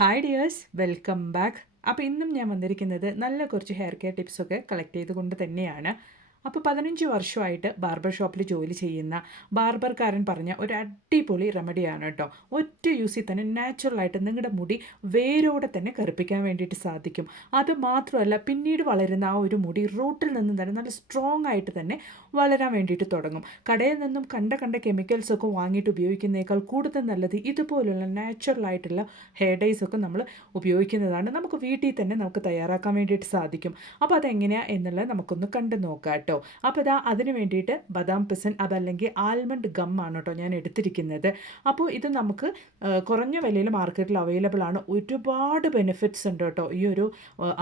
Hi dears welcome back അപ്പോൾ ഇന്നും ഞാൻ വന്നിരിക്കുന്നത് നല്ല കുറച്ച് ഹെയർ കെയർ ടിപ്സൊക്കെ കളക്ട് ചെയ്തുകൊണ്ട് തന്നെയാണ്. അപ്പോൾ പതിനഞ്ച് വർഷമായിട്ട് ബാർബർ ഷോപ്പിൽ ജോലി ചെയ്യുന്ന ബാർബർക്കാരൻ പറഞ്ഞ ഒരു അടിപൊളി റെമഡിയാണ് കേട്ടോ. ഒറ്റ യൂസിൽ തന്നെ നാച്ചുറലായിട്ട് നിങ്ങളുടെ മുടി വേരോടെ തന്നെ കറുപ്പിക്കാൻ വേണ്ടിയിട്ട് സാധിക്കും. അത് മാത്രമല്ല പിന്നീട് വളരുന്ന ആ ഒരു മുടി റൂട്ടിൽ നിന്നും തന്നെ നല്ല സ്ട്രോങ് ആയിട്ട് തന്നെ വളരാൻ വേണ്ടിയിട്ട് തുടങ്ങും. കടയിൽ നിന്നും കണ്ട കണ്ട കെമിക്കൽസ് ഒക്കെ വാങ്ങിയിട്ട് ഉപയോഗിക്കുന്നേക്കാൾ കൂടുതൽ നല്ലത് ഇതുപോലുള്ള നാച്ചുറലായിട്ടുള്ള ഹെയർ ഡൈസ് ഒക്കെ നമ്മൾ ഉപയോഗിക്കുന്നതാണ്. നമുക്ക് വീട്ടിൽ തന്നെ നമുക്ക് തയ്യാറാക്കാൻ വേണ്ടിയിട്ട് സാധിക്കും. അപ്പോൾ അതെങ്ങനെയാണ് എന്നുള്ളത് നമുക്കൊന്ന് കണ്ടു നോക്കാം കേട്ടോ. അപ്പോൾ ഇതാ അതിന് വേണ്ടിയിട്ട് ബദാം പിസൻ അതല്ലെങ്കിൽ ആൽമണ്ട് ഗം ആണ് കേട്ടോ ഞാൻ എടുത്തിരിക്കുന്നത്. അപ്പോൾ ഇത് നമുക്ക് കുറഞ്ഞ വിലയിൽ മാർക്കറ്റിൽ അവൈലബിൾ ആണ്. ഒരുപാട് ബെനിഫിറ്റ്സ് ഉണ്ട് കേട്ടോ ഈ ഒരു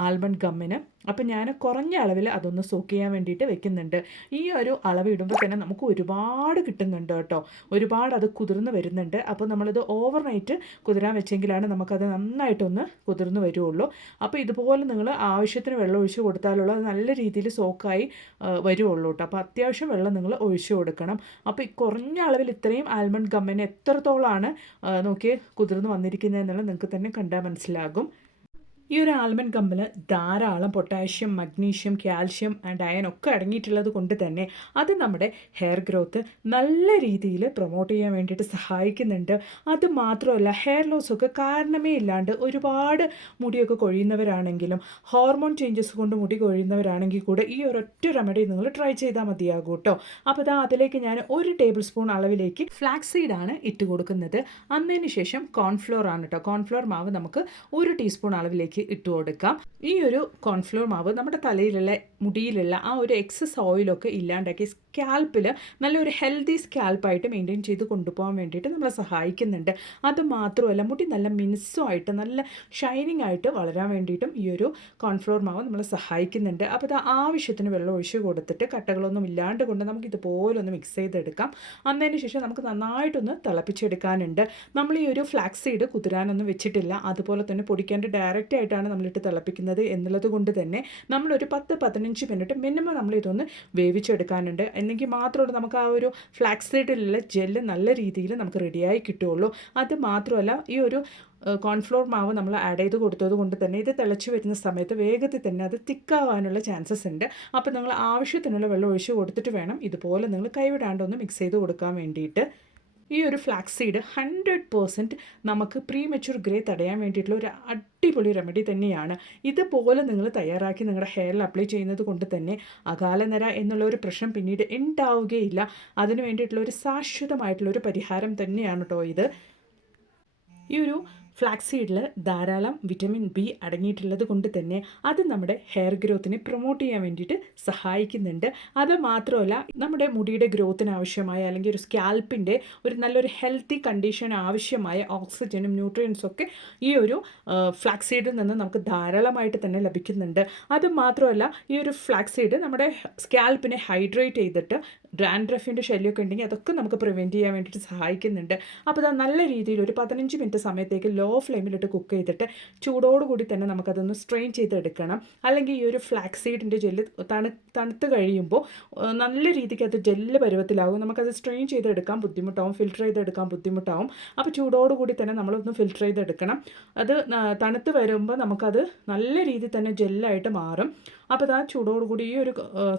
ആൽമണ്ട് ഗമ്മിന്. അപ്പോൾ ഞാൻ കുറഞ്ഞ അളവിൽ അതൊന്ന് സോക്ക് ചെയ്യാൻ വേണ്ടിയിട്ട് വെക്കുന്നുണ്ട്. ഈ ഒരു അളവ് ഇടുമ്പോൾ തന്നെ നമുക്ക് ഒരുപാട് കിട്ടുന്നുണ്ട് കേട്ടോ. ഒരുപാട് അത് കുതിർന്ന് വരുന്നുണ്ട്. അപ്പോൾ നമ്മളിത് ഓവർ നൈറ്റ് കുതിരാൻ വെച്ചെങ്കിലാണ് നമുക്കത് നന്നായിട്ടൊന്ന് കുതിർന്ന് വരുള്ളൂ. അപ്പോൾ ഇതുപോലെ നിങ്ങൾ ആവശ്യത്തിന് വെള്ളം ഒഴിച്ച് കൊടുത്താലുള്ളൂ അത് നല്ല രീതിയിൽ സോക്കായി വരുള്ളൂ കേട്ടോ. അപ്പോൾ അത്യാവശ്യം വെള്ളം നിങ്ങൾ ഒഴിച്ചു കൊടുക്കണം. അപ്പോൾ ഈ കുറഞ്ഞ അളവിൽ ഇത്രയും ആൽമണ്ട് ഗമ്മിന് എത്രത്തോളമാണ് നോക്കി കുതിർന്ന് വന്നിരിക്കുന്നത് എന്നുള്ളത് നിങ്ങൾക്ക് തന്നെ കണ്ടാൽ മനസ്സിലാകും. ഈ ഒരു ആൽമണ്ട് കമ്പിൽ ധാരാളം potassium magnesium calcium and iron ഒക്കെ അടങ്ങിയിട്ടുള്ളത് കൊണ്ട് തന്നെ അത് നമ്മുടെ ഹെയർ ഗ്രോത്ത് നല്ല രീതിയിൽ പ്രൊമോട്ട് ചെയ്യാൻ വേണ്ടിയിട്ട് സഹായിക്കുന്നുണ്ട്. അത് മാത്രമല്ല ഹെയർ ലോസ് ഒക്കെ കാരണമേ ഇല്ലാണ്ട് ഒരുപാട് മുടിയൊക്കെ കൊഴിയുന്നവരാണെങ്കിലും ഹോർമോൺ ചേഞ്ചസ് കൊണ്ട് മുടി കൊഴിയുന്നവരാണെങ്കിൽ കൂടെ ഈ ഒരൊറ്റ റെമഡി നിങ്ങൾ ട്രൈ ചെയ്താൽ മതിയാകും കേട്ടോ. അപ്പോൾ ഇതാ അതിലേക്ക് ഞാൻ ഒരു ടേബിൾ സ്പൂൺ അളവിലേക്ക് ഫ്ലാക്സ് സീഡാണ് ഇട്ട് കൊടുക്കുന്നത്. അന്നതിന് ശേഷം കോൺഫ്ലോർ ആണ് കേട്ടോ. കോൺഫ്ലോർ മാവ് നമുക്ക് ഒരു ടീസ്പൂൺ അളവിലേക്ക് ഇട്ട് കൊടുക്കാം. ഈ ഒരു കോൺഫ്ലോർ മാവ് നമ്മുടെ തലയിലുള്ള മുടിയിലുള്ള ആ ഒരു എക്സസ് ഓയിലൊക്കെ ഇല്ലാണ്ടാക്കി സ്കാൽപ്പിൽ നല്ലൊരു ഹെൽത്തി സ്കാൽപ്പായിട്ട് മെയിന്റെയിൻ ചെയ്ത് കൊണ്ടുപോകാൻ വേണ്ടിയിട്ട് നമ്മളെ സഹായിക്കുന്നുണ്ട്. അത് മാത്രമല്ല മുടി നല്ല മിനുസമായിട്ട് നല്ല ഷൈനിങ് ആയിട്ട് വളരാൻ വേണ്ടിയിട്ടും ഈ ഒരു കോൺഫ്ലോർ മാവ് നമ്മളെ സഹായിക്കുന്നുണ്ട്. അപ്പോൾ അത് ആവശ്യത്തിന് വെള്ളം ഒഴിച്ച് കൊടുത്തിട്ട് കട്ടകളൊന്നും ഇല്ലാണ്ട് കൊണ്ട് നമുക്ക് ഇതുപോലെ ഒന്ന് മിക്സ് ചെയ്തെടുക്കാം. അന്നതിന് ശേഷം നമുക്ക് നന്നായിട്ടൊന്ന് തിളപ്പിച്ചെടുക്കാനുണ്ട്. നമ്മൾ ഈ ഒരു ഫ്ലാക്സ് സീഡ് കുതിരാനൊന്നും വെച്ചിട്ടില്ല. അതുപോലെ തന്നെ പൊടിക്കാണ്ട് ഡയറക്റ്റ് ആയിട്ടാണ് നമ്മളിട്ട് തിളപ്പിക്കുന്നത് എന്നുള്ളത് കൊണ്ട് തന്നെ നമ്മളൊരു പത്ത് പതിനഞ്ച് മിനിറ്റ് മിനിമം നമ്മൾ ഇതൊന്ന് വേവിച്ചെടുക്കാനുണ്ട്. എന്നെങ്കിൽ മാത്രമേ നമുക്ക് ആ ഒരു ഫ്ലാക്സ് സൈഡിലുള്ള ജെല്ല് നല്ല രീതിയിൽ നമുക്ക് റെഡിയായി കിട്ടുകയുള്ളൂ. അത് മാത്രമല്ല ഈ ഒരു കോൺഫ്ലോർ മാവ് നമ്മൾ ആഡ് ചെയ്ത് കൊടുത്തത് കൊണ്ട് തന്നെ ഇത് തിളച്ച് വരുന്ന സമയത്ത് വേഗത്തിൽ തന്നെ അത് തിക്കാവാനുള്ള ചാൻസസ് ഉണ്ട്. അപ്പോൾ നിങ്ങൾ ആവശ്യത്തിനുള്ള വെള്ളം ഒഴിച്ച് കൊടുത്തിട്ട് വേണം ഇതുപോലെ നിങ്ങൾ കൈവിടാണ്ട് ഒന്ന് മിക്സ് ചെയ്ത് കൊടുക്കാൻ വേണ്ടിയിട്ട്. ഈ ഒരു ഫ്ലാക്സ് സീഡ് ഹൺഡ്രഡ് പേഴ്സന്റ് നമുക്ക് പ്രീ മെച്യൂർ ഗ്രേ തടയാൻ വേണ്ടിയിട്ടുള്ള ഒരു അടിപൊളി റെമഡി തന്നെയാണ്. ഇതുപോലെ നിങ്ങൾ തയ്യാറാക്കി നിങ്ങളുടെ ഹെയറിൽ അപ്ലൈ ചെയ്യുന്നത് കൊണ്ട് തന്നെ അകാലനര എന്നുള്ള ഒരു പ്രശ്നം പിന്നീട് ഉണ്ടാവുകയില്ല. അതിന് വേണ്ടിയിട്ടുള്ള ഒരു ശാശ്വതമായിട്ടുള്ള ഒരു പരിഹാരം തന്നെയാണ് കേട്ടോ ഇത്. ഈ ഒരു ഫ്ലാക്സ് സീഡിൽ ധാരാളം വിറ്റമിൻ ബി അടങ്ങിയിട്ടുള്ളത് കൊണ്ട് തന്നെ അത് നമ്മുടെ ഹെയർ ഗ്രോത്തിനെ പ്രൊമോട്ട് ചെയ്യാൻ വേണ്ടിയിട്ട് സഹായിക്കുന്നുണ്ട്. അത് മാത്രമല്ല നമ്മുടെ മുടിയുടെ ഗ്രോത്തിന് ആവശ്യമായ അല്ലെങ്കിൽ ഒരു സ്കാൽപ്പിന്റെ ഒരു നല്ലൊരു ഹെൽത്തി കണ്ടീഷൻ ആവശ്യമായ ഓക്സിജനും ന്യൂട്രിയൻസും ഒക്കെ ഈ ഒരു ഫ്ലാക്സ് സീഡിൽ നിന്ന് നമുക്ക് ധാരാളമായിട്ട് തന്നെ ലഭിക്കുന്നുണ്ട്. അത് മാത്രമല്ല ഈ ഒരു ഫ്ലാക്സ് സീഡ് നമ്മുടെ സ്കാൽപ്പിനെ ഹൈഡ്രേറ്റ് ചെയ്തിട്ട് ഡ്രാൻഡ്രഫിന്റെ ശല്യമൊക്കെ ഉണ്ടെങ്കിൽ അതൊക്കെ നമുക്ക് പ്രിവെന്റ് ചെയ്യാൻ വേണ്ടിയിട്ട് സഹായിക്കുന്നുണ്ട്. അപ്പോൾ അത് നല്ല രീതിയിൽ ഒരു പതിനഞ്ച് മിനിറ്റ് സമയത്തേക്ക് ലോ ഫ്ലെയിമിലിട്ട് കുക്ക് ചെയ്തിട്ട് ചൂടോടുകൂടി തന്നെ നമുക്കതൊന്ന് സ്ട്രെയിൻ ചെയ്തെടുക്കണം. അല്ലെങ്കിൽ ഈ ഒരു ഫ്ലാക്സ് സീഡിന്റെ ജെല്ല് തണു തണുത്ത് കഴിയുമ്പോൾ നല്ല രീതിക്ക് അത് ജെല്ല് പരുവത്തിലാകും. നമുക്കത് സ്ട്രെയിൻ ചെയ്തെടുക്കാൻ ബുദ്ധിമുട്ടാവും ഫിൽറ്റർ ചെയ്തെടുക്കാൻ ബുദ്ധിമുട്ടാവും. അപ്പോൾ ചൂടോടുകൂടി തന്നെ നമ്മളൊന്ന് ഫിൽറ്റർ ചെയ്തെടുക്കണം. അത് തണുത്ത് വരുമ്പോൾ നമുക്കത് നല്ല രീതിയിൽ തന്നെ ജെല്ലായിട്ട് മാറും. അപ്പോൾ അത് ആ ചൂടോടുകൂടി ഈ ഒരു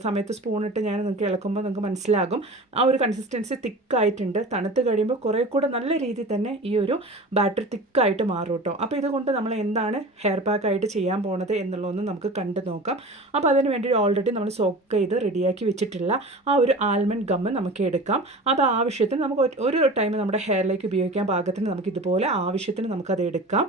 സമയത്ത് സ്പൂണിട്ട് ഞാൻ നിങ്ങൾക്ക് ഇളക്കുമ്പോൾ നിങ്ങൾക്ക് മനസ്സിലാകും. ആ ഒരു കൺസിസ്റ്റൻസി തിക്കായിട്ടുണ്ട് തണുത്ത് കഴിയുമ്പോൾ കുറേ കൂടെ നല്ല രീതിയിൽ തന്നെ ഈ ഒരു ബാറ്റർ തിക്കായിട്ട് മാറും കേട്ടോ അപ്പോൾ ഇതുകൊണ്ട് നമ്മൾ എന്താണ് ഹെയർ പാക്കായിട്ട് ചെയ്യാൻ പോണത് എന്നുള്ളതൊന്ന് നമുക്ക് കണ്ടു നോക്കാം. അപ്പോൾ അതിന് വേണ്ടി ഓൾറെഡി നമ്മൾ സോക്ക് ചെയ്ത് റെഡിയാക്കി വെച്ചിട്ടുള്ള ആ ഒരു ആൽമണ്ട് ഗമ്മ് നമുക്ക് എടുക്കാം. അത് ആവശ്യത്തിന് നമുക്ക് ഒരു ടൈം നമ്മുടെ ഹെയറിലേക്ക് ഉപയോഗിക്കാൻ പാകത്തിന് നമുക്ക് ഇതുപോലെ ആവശ്യത്തിന് നമുക്കത് എടുക്കാം.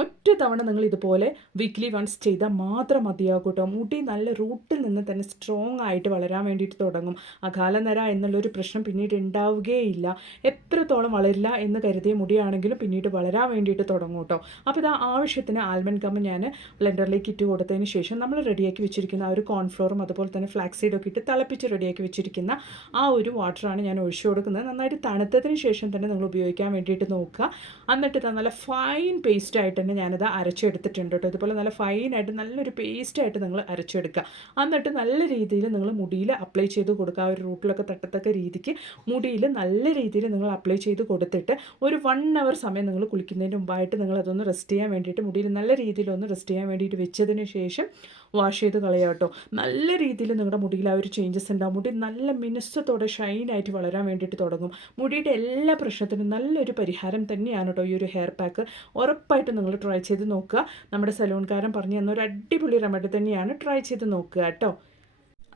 ഒറ്റ തവണ നിങ്ങൾ ഇതുപോലെ വീക്ക്ലി വൺസ് ചെയ്താൽ മാത്രം മതിയാകും കേട്ടോ. മുടി നല്ല റൂട്ടിൽ നിന്ന് തന്നെ സ്ട്രോങ് ആയിട്ട് വളരാൻ വേണ്ടിയിട്ട് തുടങ്ങും. അകാലനര എന്നുള്ളൊരു പ്രശ്നം പിന്നീട് ഉണ്ടാവുകയില്ല. എത്രത്തോളം വളരില്ല എന്ന് കരുതിയ മുടിയാണെങ്കിലും പിന്നീട് വളരാൻ വേണ്ടിയിട്ട് തുടങ്ങും കേട്ടോ. അപ്പോൾ ഇത് ആവശ്യത്തിന് ആൽമണ്ട് ഗം ഞാൻ ബ്ലെൻഡറിലേക്ക് ഇട്ട് കൊടുത്തതിന് ശേഷം നമ്മൾ റെഡിയാക്കി വെച്ചിരിക്കുന്ന ആ ഒരു കോൺഫ്ലോറും അതുപോലെ തന്നെ ഫ്ലാക്സീഡൊക്കെ ഇട്ട് തിളപ്പിച്ച് റെഡിയാക്കി വെച്ചിരിക്കുന്ന ആ ഒരു വാട്ടറാണ് ഞാൻ ഒഴിച്ചു കൊടുക്കുന്നത്. നന്നായിട്ട് തണുത്തതിന് ശേഷം തന്നെ നിങ്ങൾ ഉപയോഗിക്കാൻ വേണ്ടിയിട്ട് നോക്കുക. എന്നിട്ട് നല്ല ഫൈൻ പേസ്റ്റ് ആയിട്ട് തന്നെ ഞാനത് അരച്ചെടുത്തിട്ടുണ്ട് കേട്ടോ. ഇതുപോലെ നല്ല ഫൈനായിട്ട് നല്ലൊരു പേസ്റ്റായിട്ട് നിങ്ങൾ അരച്ചെടുക്കുക. എന്നിട്ട് നല്ല രീതിയിൽ നിങ്ങൾ മുടിയിൽ അപ്ലൈ ചെയ്ത് കൊടുക്കുക. ഒരു റൂട്ടിലൊക്കെ തട്ടത്തക്ക രീതിക്ക് മുടിയിൽ നല്ല രീതിയിൽ നിങ്ങൾ അപ്ലൈ ചെയ്ത് കൊടുത്തിട്ട് ഒരു വൺ അവർ സമയം നിങ്ങൾ കുളിക്കുന്നതിന് മുമ്പായിട്ട് നിങ്ങൾ അതൊന്ന് റെസ്റ്റ് ചെയ്യാൻ വേണ്ടിയിട്ട് മുടിയിൽ നല്ല രീതിയിൽ ഒന്ന് റെസ്റ്റ് ചെയ്യാൻ വേണ്ടിയിട്ട് വെച്ചതിന് ശേഷം വാഷ് ചെയ്ത് കളയുക കേട്ടോ. നല്ല രീതിയിൽ നിങ്ങളുടെ മുടിയിൽ ആ ഒരു ചേഞ്ചസ് ഉണ്ടാകും മുടി നല്ല മിനുസത്തോടെ ഷൈനായിട്ട് വളരാൻ വേണ്ടിയിട്ട് തുടങ്ങും. മുടിയുടെ എല്ലാ പ്രശ്നത്തിനും നല്ലൊരു പരിഹാരം തന്നെയാണ് കേട്ടോ ഈ ഒരു ഹെയർ പാക്ക് ഉറപ്പായിട്ടും നിങ്ങൾ ട്രൈ ചെയ്ത് നോക്കുക. നമ്മുടെ സലൂൺകാരൻ പറഞ്ഞു തന്ന ഒരു അടിപൊളി റെമഡി തന്നെയാണ് ട്രൈ ചെയ്ത് നോക്കുക കേട്ടോ.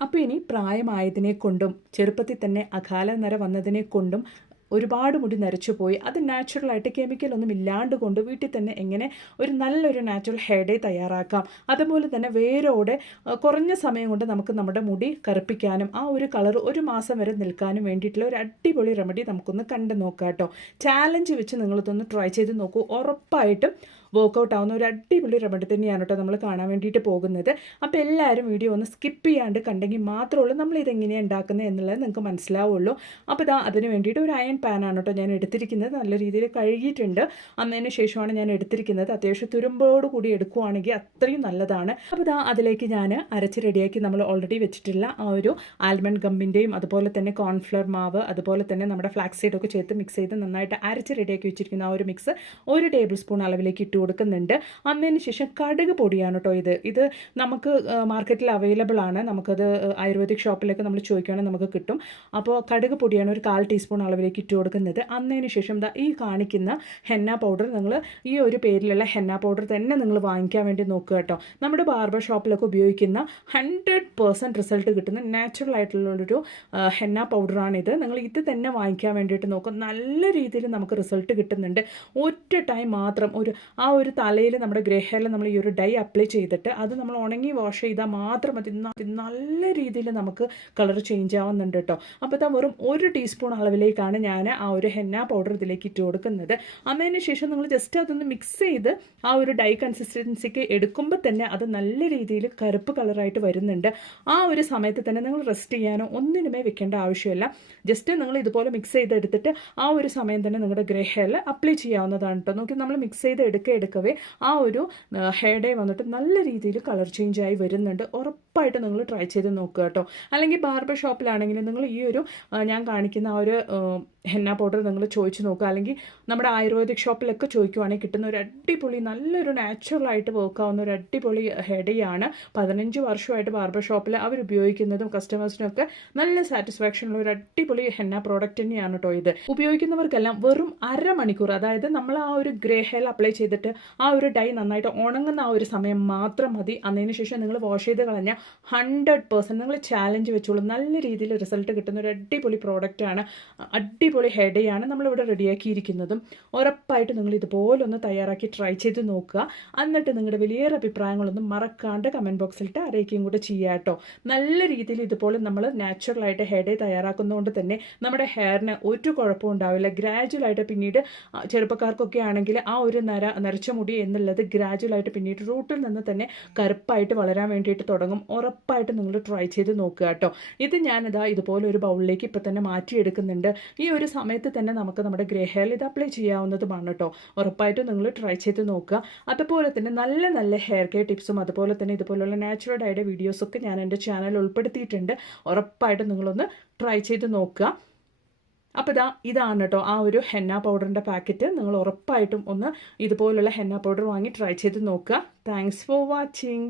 അപ്പോൾ ഇനി പ്രായമായതിനെ കൊണ്ടും ചെറുപ്പത്തിൽ തന്നെ അകാല നിര വന്നതിനെ കൊണ്ടും ഒരുപാട് മുടി നരച്ചു പോയി. അത് നാച്ചുറലായിട്ട് കെമിക്കലൊന്നും ഇല്ലാണ്ട് കൊണ്ട് വീട്ടിൽ തന്നെ എങ്ങനെ ഒരു നല്ലൊരു നാച്ചുറൽ ഹെയർ ഡേ തയ്യാറാക്കാം. അതുപോലെ തന്നെ വേരോടെ കുറഞ്ഞ സമയം കൊണ്ട് നമുക്ക് നമ്മുടെ മുടി കറുപ്പിക്കാനും ആ ഒരു കളർ ഒരു മാസം വരെ നിൽക്കാനും വേണ്ടിയിട്ടുള്ള ഒരു അടിപൊളി റെമഡി നമുക്കൊന്ന് കണ്ടു നോക്കാം കേട്ടോ ചാലഞ്ച് വെച്ച് നിങ്ങളിതൊന്ന് ട്രൈ ചെയ്ത് നോക്കൂ. ഉറപ്പായിട്ടും വർക്കൗട്ട് ആവുന്ന ഒരു അടിപൊളി റെമഡി തന്നെയാണ് കേട്ടോ നമ്മൾ കാണാൻ വേണ്ടിയിട്ട് പോകുന്നത്. അപ്പോൾ എല്ലാവരും വീഡിയോ ഒന്ന് സ്കിപ്പ് ചെയ്യാണ്ട് കണ്ടെങ്കിൽ മാത്രമേ ഉള്ളൂ നമ്മൾ ഇതെങ്ങനെയാണ് ഉണ്ടാക്കുന്നത് എന്നുള്ളത് നിങ്ങൾക്ക് മനസ്സിലാവുള്ളൂ. അപ്പോൾ ഇതാ അതിന് വേണ്ടിയിട്ട് ഒരു അയൺ പാനാണ് കേട്ടോ ഞാൻ എടുത്തിരിക്കുന്നത്. നല്ല രീതിയിൽ കഴുകിയിട്ടുണ്ട്. അന്നതിന് ശേഷമാണ് ഞാൻ എടുത്തിരിക്കുന്നത്. അത്യാവശ്യം തുരുമ്പോട് കൂടി എടുക്കുവാണെങ്കിൽ അത്രയും നല്ലതാണ്. അപ്പോൾ ഇതാ അതിലേക്ക് ഞാൻ അരച്ച് റെഡിയാക്കി നമ്മൾ ഓൾറെഡി വെച്ചിട്ടുള്ള ആ ഒരു ആൽമണ്ട് ഗമ്പിന്റെയും അതുപോലെ തന്നെ കോൺഫ്ലവർ മാവ് അതുപോലെ തന്നെ നമ്മുടെ ഫ്ലാക്സ് സീഡൊക്കെ ചേർത്ത് മിക്സ് ചെയ്ത് നന്നായിട്ട് അരച്ച് റെഡിയാക്കി വെച്ചിരിക്കുന്ന ആ ഒരു മിക്സ് ഒരു ടേബിൾ സ്പൂൺ അളവിലേക്ക് ഇട്ട് കൊടുക്കുന്നുണ്ട്. അന്നതിന് ശേഷം കടുക് പൊടിയാണ് കേട്ടോ ഇത്. ഇത് നമുക്ക് മാർക്കറ്റിൽ അവൈലബിൾ ആണ്. നമുക്കത് ആയുർവേദിക് ഷോപ്പിലൊക്കെ നമ്മൾ ചോദിക്കുകയാണെങ്കിൽ നമുക്ക് കിട്ടും. അപ്പോൾ കടുക് പൊടിയാണ് ഒരു കാൽ ടീസ്പൂൺ അളവിലേക്ക് ഇട്ട് കൊടുക്കുന്നത്. അന്നതിന് ശേഷം ദാ ഈ കാണിക്കുന്ന ഹെന്ന പൗഡർ നിങ്ങൾ ഈ ഒരു പേരിലുള്ള ഹെന്ന പൗഡർ തന്നെ നിങ്ങൾ വാങ്ങിക്കാൻ വേണ്ടി നോക്കുക കേട്ടോ നമ്മുടെ ബാർബർ ഷോപ്പിലൊക്കെ ഉപയോഗിക്കുന്ന ഹൺഡ്രഡ് പേഴ്സന്റ് റിസൾട്ട് കിട്ടുന്ന നാച്ചുറൽ ആയിട്ടുള്ളൊരു ഹെന്ന പൗഡറാണിത് നിങ്ങൾ ഇത് തന്നെ വാങ്ങിക്കാൻ വേണ്ടിയിട്ട് നോക്കും. നല്ല രീതിയിൽ നമുക്ക് റിസൾട്ട് കിട്ടുന്നുണ്ട്. ഒറ്റ ടൈം മാത്രം ഒരു ആ ഒരു തലയിൽ നമ്മുടെ ഗ്രഹയിൽ നമ്മൾ ഈ ഒരു ഡൈ അപ്ലൈ ചെയ്തിട്ട് അത് നമ്മൾ ഉണങ്ങി വാഷ് ചെയ്താൽ മാത്രം മതി. നല്ല രീതിയിൽ നമുക്ക് കളർ ചേഞ്ച് ആവുന്നുണ്ട് കേട്ടോ. അപ്പോൾ ഇതാ വെറും ഒരു ടീസ്പൂൺ അളവിലേക്കാണ് ഞാൻ ആ ഒരു ഹെന്ന പൗഡർ ഇതിലേക്ക് ഇട്ട് കൊടുക്കുന്നത്. അതിന് ശേഷം നിങ്ങൾ ജസ്റ്റ് അതൊന്ന് മിക്സ് ചെയ്ത് ആ ഒരു ഡൈ കൺസിസ്റ്റൻസിക്ക് എടുക്കുമ്പോൾ തന്നെ അത് നല്ല രീതിയിൽ കറുപ്പ് കളറായിട്ട് വരുന്നുണ്ട്. ആ ഒരു സമയത്ത് തന്നെ നിങ്ങൾ റെസ്റ്റ് ചെയ്യാനോ ഒന്നിനുമേ വെക്കേണ്ട ആവശ്യമില്ല. ജസ്റ്റ് നിങ്ങൾ ഇതുപോലെ മിക്സ് ചെയ്തെടുത്തിട്ട് ആ ഒരു സമയം തന്നെ നിങ്ങളുടെ ഗ്രേ ഹെയറിൽ അപ്ലൈ ചെയ്യാവുന്നതാണ് കേട്ടോ. നോക്കി നമ്മൾ മിക്സ് ചെയ്ത് എടുക്കുക എടുക്കവേ. ആ ഒരു ഹെയർ ഡേ വന്നിട്ട് നല്ല രീതിയിൽ കളർ ചേഞ്ച് ആയി വരുന്നുണ്ട്. ഉറപ്പായിട്ട് നിങ്ങൾ ട്രൈ ചെയ്ത് നോക്കുക കേട്ടോ. അല്ലെങ്കിൽ ബാർബർ ഷോപ്പിലാണെങ്കിൽ നിങ്ങൾ ഈ ഒരു ഞാൻ കാണിക്കുന്ന ആ ഒരു ഹെന്ന പൗഡർ നിങ്ങൾ ചോദിച്ചു നോക്കുക. അല്ലെങ്കിൽ നമ്മുടെ ആയുർവേദിക് ഷോപ്പിലൊക്കെ ചോദിക്കുവാണെങ്കിൽ കിട്ടുന്ന ഒരു അടിപൊളി നല്ലൊരു നാച്ചുറലായിട്ട് വർക്കാവുന്ന ഒരു അടിപൊളി ഹെഡയാണ് പതിനഞ്ച് വർഷമായിട്ട് ബാർബർ ഷോപ്പിൽ അവർ ഉപയോഗിക്കുന്നതും കസ്റ്റമേഴ്സിനൊക്കെ നല്ല സാറ്റിസ്ഫാക്ഷൻ ഉള്ള ഒരു അടിപൊളി ഹെന്ന പ്രോഡക്റ്റ് തന്നെയാണ് കേട്ടോ ഇത്. ഉപയോഗിക്കുന്നവർക്കെല്ലാം വെറും അരമണിക്കൂർ അതായത് നമ്മൾ ആ ഒരു ഗ്രേ ഹെയർ അപ്ലൈ ചെയ്തിട്ട് ആ ഒരു ഡൈ നന്നായിട്ട് ഉണങ്ങുന്ന ആ ഒരു സമയം മാത്രം മതി. അതിന് ശേഷം നിങ്ങൾ വാഷ് ചെയ്ത് കളഞ്ഞാൽ ഹൺഡ്രഡ് പേഴ്സന്റ് നിങ്ങൾ ചാലഞ്ച് വെച്ചോളൂ. നല്ല രീതിയിൽ റിസൾട്ട് കിട്ടുന്ന ഒരു അടിപൊളി പ്രോഡക്റ്റാണ് അടിപൊളി ഹെഡയാണ് നമ്മളിവിടെ റെഡിയാക്കിയിരിക്കുന്നതും ഉറപ്പായിട്ട് നിങ്ങൾ ഇതുപോലൊന്ന് തയ്യാറാക്കി ട്രൈ ചെയ്ത് നോക്കുക. എന്നിട്ട് നിങ്ങളുടെ വലിയൊരു അഭിപ്രായങ്ങളൊന്നും മറക്കാണ്ട് കമന്റ് ബോക്സിലിട്ട് അറിയിക്കുകയും കൂടെ ചെയ്യുക കേട്ടോ. നല്ല രീതിയിൽ ഇതുപോലെ നമ്മൾ നാച്ചുറലായിട്ട് ഹെഡ് തയ്യാറാക്കുന്നതുകൊണ്ട് തന്നെ നമ്മുടെ ഹെയറിന് ഒരു കുഴപ്പവും ഉണ്ടാവില്ല. ഗ്രാജുവലായിട്ട് പിന്നീട് ചെറുപ്പക്കാർക്കൊക്കെ ആണെങ്കിൽ ആ ഒരു നര നരച്ച മുടി എന്നുള്ളത് ഗ്രാജുവലായിട്ട് പിന്നീട് റൂട്ടിൽ നിന്ന് തന്നെ കറുപ്പായിട്ട് വളരാൻ വേണ്ടിയിട്ട് തുടങ്ങും. ഉറപ്പായിട്ട് നിങ്ങൾ ട്രൈ ചെയ്ത് നോക്കുക കേട്ടോ. ഇത് ഞാനിതാ ഇതുപോലെ ഒരു ബൗളിലേക്ക് ഇപ്പം തന്നെ മാറ്റിയെടുക്കുന്നുണ്ട്. ഈ ഒരു സമയത്ത് തന്നെ നമുക്ക് നമ്മുടെ ഗ്രേ ഇത് അപ്ലൈ ചെയ്യാവുന്നതുമാണ് കേട്ടോ. ഉറപ്പായിട്ടും നിങ്ങൾ ട്രൈ ചെയ്ത് നോക്കുക. അതുപോലെ തന്നെ നല്ല നല്ല ഹെയർ കെയർ ടിപ്സും അതുപോലെ തന്നെ ഇതുപോലുള്ള നാച്ചുറൽ ഡയുടെ വീഡിയോസൊക്കെ ഞാൻ എന്റെ ചാനൽ ഉൾപ്പെടുത്തിയിട്ടുണ്ട്. ഉറപ്പായിട്ടും നിങ്ങളൊന്ന് ട്രൈ ചെയ്ത് നോക്കുക. അപ്പോൾ ഇതാ ഇതാണ് കേട്ടോ ആ ഒരു ഹെന്ന പൗഡറിന്റെ പാക്കറ്റ് നിങ്ങൾ ഉറപ്പായിട്ടും ഒന്ന് ഇതുപോലുള്ള ഹെന്ന പൗഡർ വാങ്ങി ട്രൈ ചെയ്ത് നോക്കുക. Thanks for watching